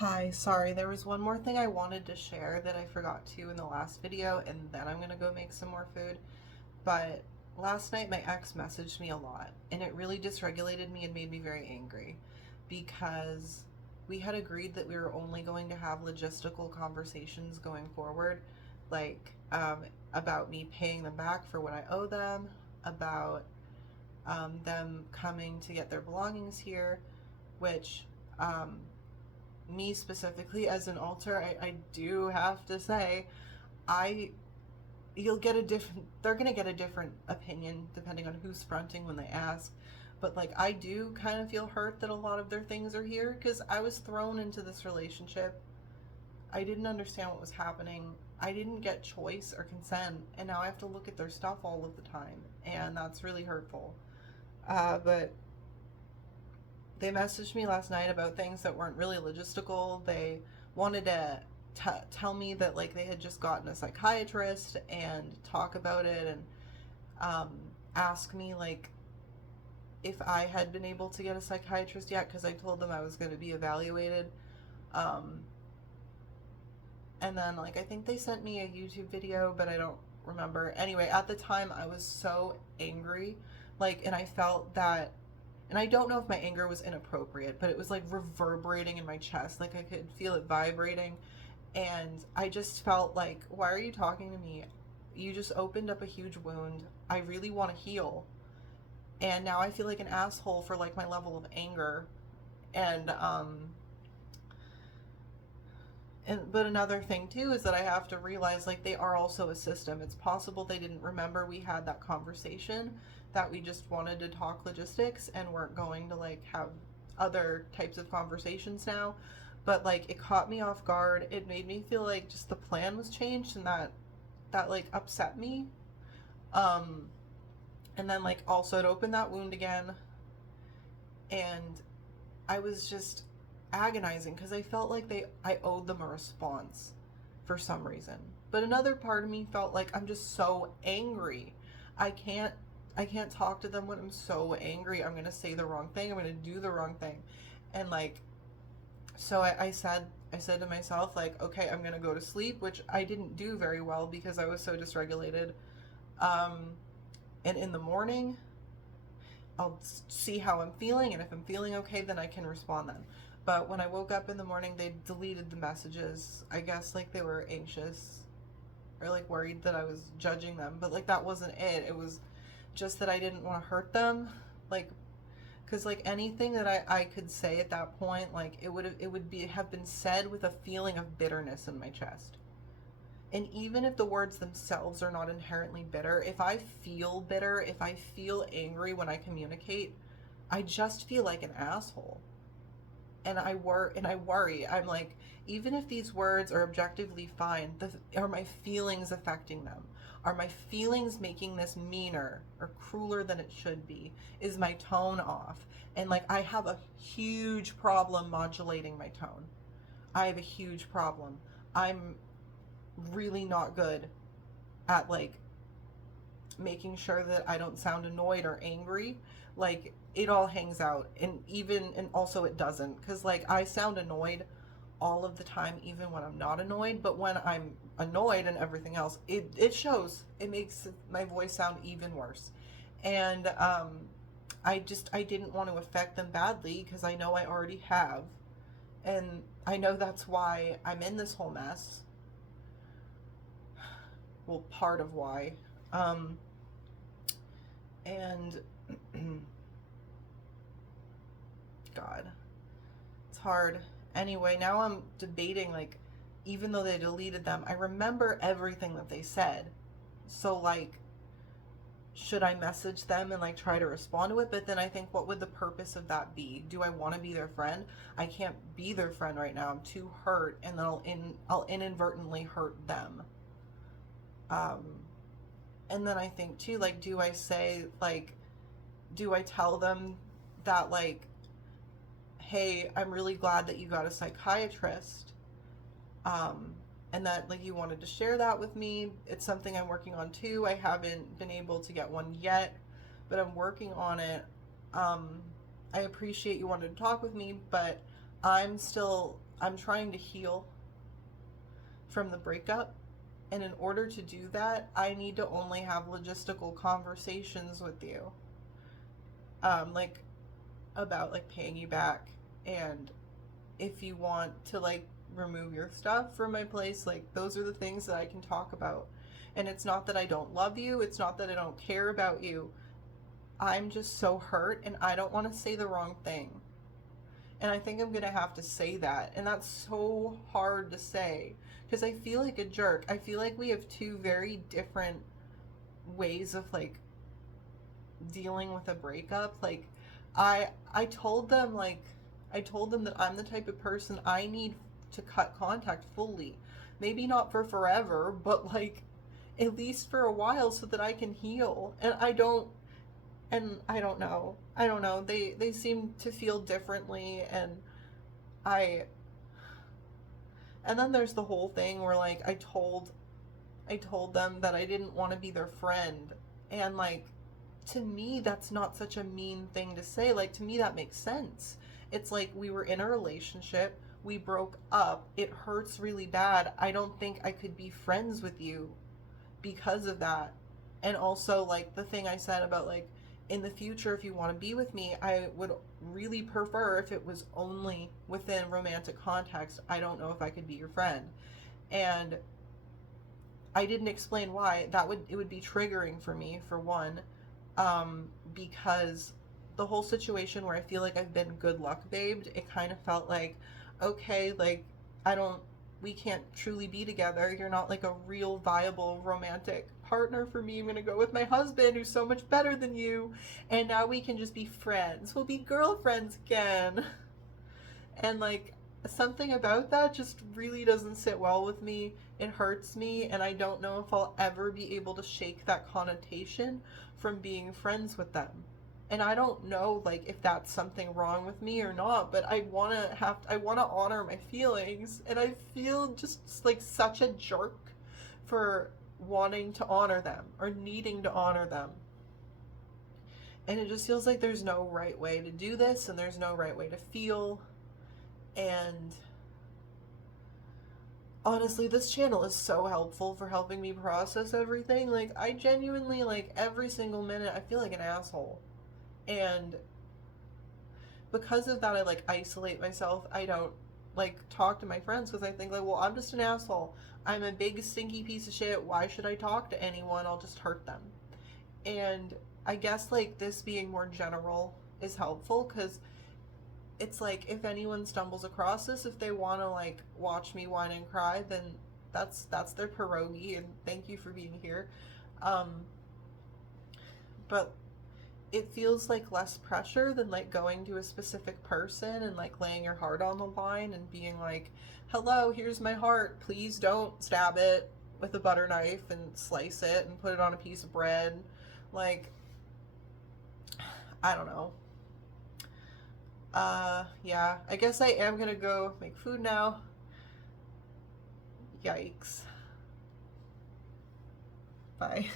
Hi, sorry, there was one more thing I wanted to share that I forgot to in the last video, and then I'm gonna go make some more food. But last night my ex messaged me a lot, and it really dysregulated me and made me very angry because we had agreed that we were only going to have logistical conversations going forward, like about me paying them back for what I owe them, about them coming to get their belongings here, which um, me specifically as an alter, I do have to say, I you'll get a different they're gonna get a different opinion depending on who's fronting when they ask. But like I do kind of feel hurt that a lot of their things are here because I was thrown into this relationship. I didn't understand what was happening. I didn't get choice or consent, and now I have to look at their stuff all of the time, and that's really hurtful. But they messaged me last night about things that weren't really logistical. They wanted to tell me that like they had just gotten a psychiatrist and talk about it, and um, ask me like if I had been able to get a psychiatrist yet because I told them I was going to be evaluated. Um, and then like I think they sent me a YouTube video, but I don't remember. Anyway, at the time I was so angry, like, and I felt that, and I don't know if my anger was inappropriate, but it was like reverberating in my chest. Like I could feel it vibrating. And I just felt like, why are you talking to me? You just opened up a huge wound. I really want to heal. And now I feel like an asshole for like my level of anger. And but another thing too is that I have to realize like they are also a system. It's possible they didn't remember we had that conversation, that we just wanted to talk logistics and weren't going to like have other types of conversations now. But like it caught me off guard. It made me feel like just the plan was changed, and that like upset me. Um and then like also it opened that wound again, and I was just agonizing because I felt like I owed them a response for some reason. But another part of me felt like I'm just so angry. I can't I can't talk to them when I'm so angry. I'm gonna say the wrong thing. I'm gonna do the wrong thing. And like so I said to myself like, okay, I'm gonna go to sleep, which I didn't do very well because I was so dysregulated. Um, and in the morning I'll see how I'm feeling, and if I'm feeling okay, then I can respond then. But when I woke up in the morning, they deleted the messages. I guess like they were anxious or like worried that I was judging them, but like that wasn't it. It was just that I didn't want to hurt them. Like, because like anything that I could say at that point, like it would be have been said with a feeling of bitterness in my chest. And even if the words themselves are not inherently bitter, if I feel bitter, if I feel angry when I communicate, I just feel like an asshole. And I worry. I'm like, even if these words are objectively fine, are my feelings affecting them? Are my feelings making this meaner or crueler than it should be? Is my tone off? And like I have a huge problem modulating my tone. I have a huge problem. I'm really not good at like making sure that I don't sound annoyed or angry. Like it all hangs out, and also it doesn't, because like I sound annoyed all of the time even when I'm not annoyed, but when I'm annoyed and everything else, it shows. It makes my voice sound even worse. And I didn't want to affect them badly because I know I already have, and I know that's why I'm in this whole mess. Well, part of why. Um, and God, it's hard. Anyway, now I'm debating, like, even though they deleted them, I remember everything that they said. So, like, should I message them and, like, try to respond to it? But then I think, what would the purpose of that be? Do I want to be their friend? I can't be their friend right now. I'm too hurt, and then I'll inadvertently hurt them. Um, and then I think too, like, do I say like, do I tell them that like, hey, I'm really glad that you got a psychiatrist, um, and that like you wanted to share that with me. It's something I'm working on too. I haven't been able to get one yet, but I'm working on it. um, I appreciate you wanted to talk with me, but I'm still I'm trying to heal from the breakup. And in order to do that, I need to only have logistical conversations with you. Like about like paying you back, and if you want to like remove your stuff from my place, like those are the things that I can talk about. And it's not that I don't love you, it's not that I don't care about you. I'm just so hurt and I don't want to say the wrong thing. And I think I'm going to have to say that. And that's so hard to say because I feel like a jerk. I feel like we have two very different ways of like dealing with a breakup. Like I told them that I'm the type of person I need to cut contact fully. Maybe not for forever, but like at least for a while so that I can heal. I don't know. I don't know. They seem to feel differently, I and then there's the whole thing where like I told them that I didn't want to be their friend. And like to me that's not such a mean thing to say. Like to me that makes sense. It's like we were in a relationship, we broke up, it hurts really bad. I don't think I could be friends with you because of that. And also like the thing I said about like in the future if you want to be with me, I would really prefer if it was only within romantic context. I don't know if I could be your friend. And I didn't explain why. It would be triggering for me for one, because the whole situation where I feel like I've been good luck babed, it kind of felt like, okay, like I don't, we can't truly be together. You're not like a real viable romantic partner for me. I'm gonna go with my husband who's so much better than you, and now we can just be friends. We'll be girlfriends again. And like something about that just really doesn't sit well with me. It hurts me, and I don't know if I'll ever be able to shake that connotation from being friends with them. And I don't know like if that's something wrong with me or not, but I want to honor my feelings, and I feel just like such a jerk for wanting to honor them or needing to honor them. And it just feels like there's no right way to do this and there's no right way to feel. And honestly, this channel is so helpful for helping me process everything. Like I genuinely like every single minute I feel like an asshole. And because of that I like isolate myself. I don't like talk to my friends because I think like, well, I'm just an asshole. I'm a big stinky piece of shit. Why should I talk to anyone? I'll just hurt them. And I guess like this being more general is helpful because it's like if anyone stumbles across this, if they want to like watch me whine and cry, then that's their pierogi, and thank you for being here. Um, but it feels like less pressure than like going to a specific person and like laying your heart on the line and being like, hello, here's my heart, please don't stab it with a butter knife and slice it and put it on a piece of bread. Like I don't know. Yeah, I guess I am gonna go make food now. Yikes. Bye.